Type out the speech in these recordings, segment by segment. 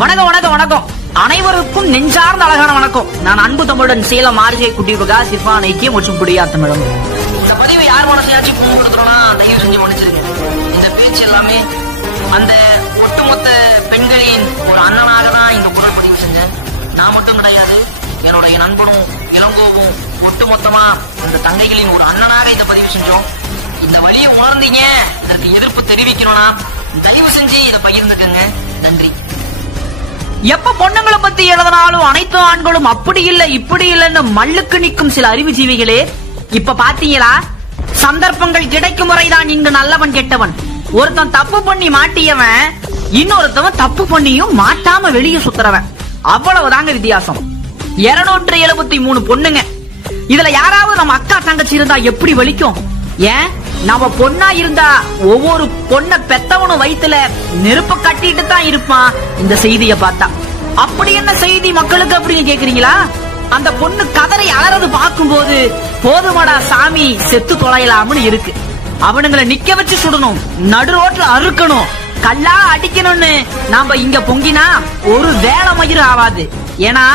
வணக்கம் வணக்கம் வணக்கம் அனைவருக்கும் நெஞ்சார்ந்த அழகான வணக்கம். நான் அன்பு தமிழன் சேலம் ஆர்ஜே குட்டி பிரகாஷ், இர்ஃபான் ஐக்கியம் மற்றும் குடியாத்தமிழம். இந்த பதிவை யார் மனசையாச்சும் புண்படுத்துறோம்னா தயவு செஞ்சு மன்னிச்சிருங்க. இந்த பேச்சு எல்லாமே அந்த ஒட்டுமொத்த பெண்களின் ஒரு அண்ணனாக தான் இந்த குரல் பதிவு செஞ்சேன். நான் மட்டும் கிடையாது, என்னுடைய நண்பனும் இளங்கோவும் ஒட்டுமொத்தமா அந்த தங்கைகளின் ஒரு அண்ணனாக இந்த பதிவு செஞ்சோம். இந்த வழியை உணர்ந்தீங்க, இதற்கு எதிர்ப்பு தெரிவிக்கணும்னா தயவு செஞ்சு இதை பகிர்ந்துக்கங்க. நன்றி. எப்ப பொண்ணுங்களை பத்தி எழுதினாலும் அனைத்து ஆண்களும் அப்படி இல்ல இப்படி இல்லன்னு மல்லுக்கு நிற்கும் சில அறிவுஜீவிகளே, இப்ப பாத்தீங்களா? சந்தர்ப்பங்கள் கிடைக்கும் முறைதான் இங்கு நல்லவன் கெட்டவன். ஒருத்தன் தப்பு பண்ணி மாட்டியவன் இன்னொருத்தவன் தப்பு பண்ணியும் மாட்டாம வெளியே சுத்துறவன். அவ்வளவுதாங்க வித்தியாசம். 273 பொண்ணுங்க. இதுல யாராவது நம்ம அக்கா தங்கச்சி இருந்தா எப்படி வலிக்கும்? ஏன் நம்ம பொண்ணா இருந்தா ஒவ்வொரு பொண்ண பெத்தவனும் வயித்துல நெருப்ப கட்டிட்டு தான் இருப்பான். இந்த செய்தியை பார்த்தா அப்படி என்ன செய்தி மக்களுக்கு அப்படின்னு கேக்குறீங்களா? அந்த பொண்ணு கதரை அலறது பார்க்கும் போது போதுமடா சாமி செத்து தொலையலாம்னு இருக்கு. அவனுங்களை நிக்க வச்சு சுடணும், நடு ரோட்ல அறுக்கணும், கல்லா அடிக்கணும்னு நாம இங்க பொங்கினா ஒரு வேலை மயிர் ஆவாது. ஏன்னா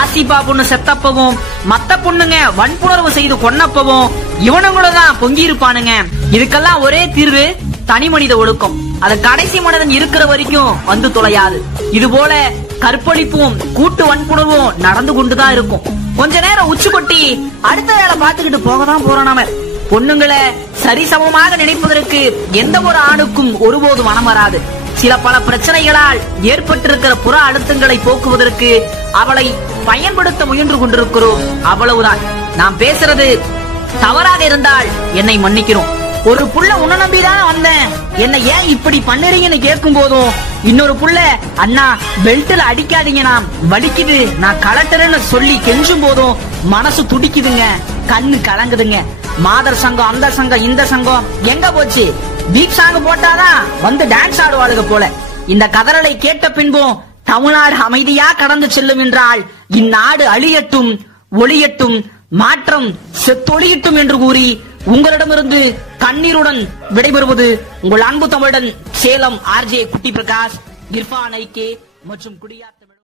ஆசிபா பொண்ணு செத்தப்பவும் மத்த பொண்ணுங்க வன்புணர்வு செய்து கொன்னப்பவும் இவனுங்களும் பொங்கி இருப்பானுங்க. இதுக்கெல்லாம் ஒரே தீர்வு தனி மனித ஒழுக்கம். அது கடைசி மனிதன் இருக்கிற வரைக்கும் வந்து தொலையாது. இது போல கற்பழிப்பும் கூட்டு வன்புணர்வும் நடந்து கொண்டுதான் இருக்கும். கொஞ்ச நேரம் உச்சி கொட்டி அடுத்த வேலை பார்த்துக்கிட்டு போகதான் போறானாம. பொண்ணுங்களை சரிசமமாக நினைப்பதற்கு எந்த ஒரு ஆணுக்கும் ஒருபோது மனம் வராது. சில பல பிரச்சனைகளால் ஏற்பட்டிருக்கிற புற அழுத்தங்களை போக்குவதற்கு அவளை பயன்படுத்த முயன்று கொண்டிருக்கிறோம். அவ்வளவுதான். நாம் பேசுறது தவறாக இருந்தால் என்னை மன்னிக்கிறோம். ஒரு புள்ள உன்ன நம்பிதான் வந்தேன், என்ன ஏன் இப்படி பண்ணுறீங்கன்னு கேட்கும் போதும் இன்னொரு புள்ள அண்ணா பெல்ட்ல அடிக்காதீங்க, நான் வலிக்குது, நான் கலட்டுறேன்னு சொல்லி கெஞ்சும் போதும் மனசு துடிக்குதுங்க, கண்ணு கலங்குதுங்க. மாதர் சங்கம் அந்த சங்கம் இந்த சங்கம் எங்க போச்சு? பீப் சாங் போட்டாதான் வந்து டான்ஸ் ஆடுவாளுக போல. இந்த கதறலை கேட்ட பின்பும் தமிழ்நாடு அமைதியா கடந்து செல்லும் என்றால் இந்நாடு அழியட்டும், ஒளியட்டும், மாற்றம் செத்தொழியட்டும் என்று கூறி உங்களிடமிருந்து கண்ணீருடன் விடைபெறுவது உங்கள் அன்பு தமிழன் சேலம் ஆர்ஜே குட்டி பிரகாஷ், இர்ஃபான் ஐக்கியம் மற்றும் குடியா.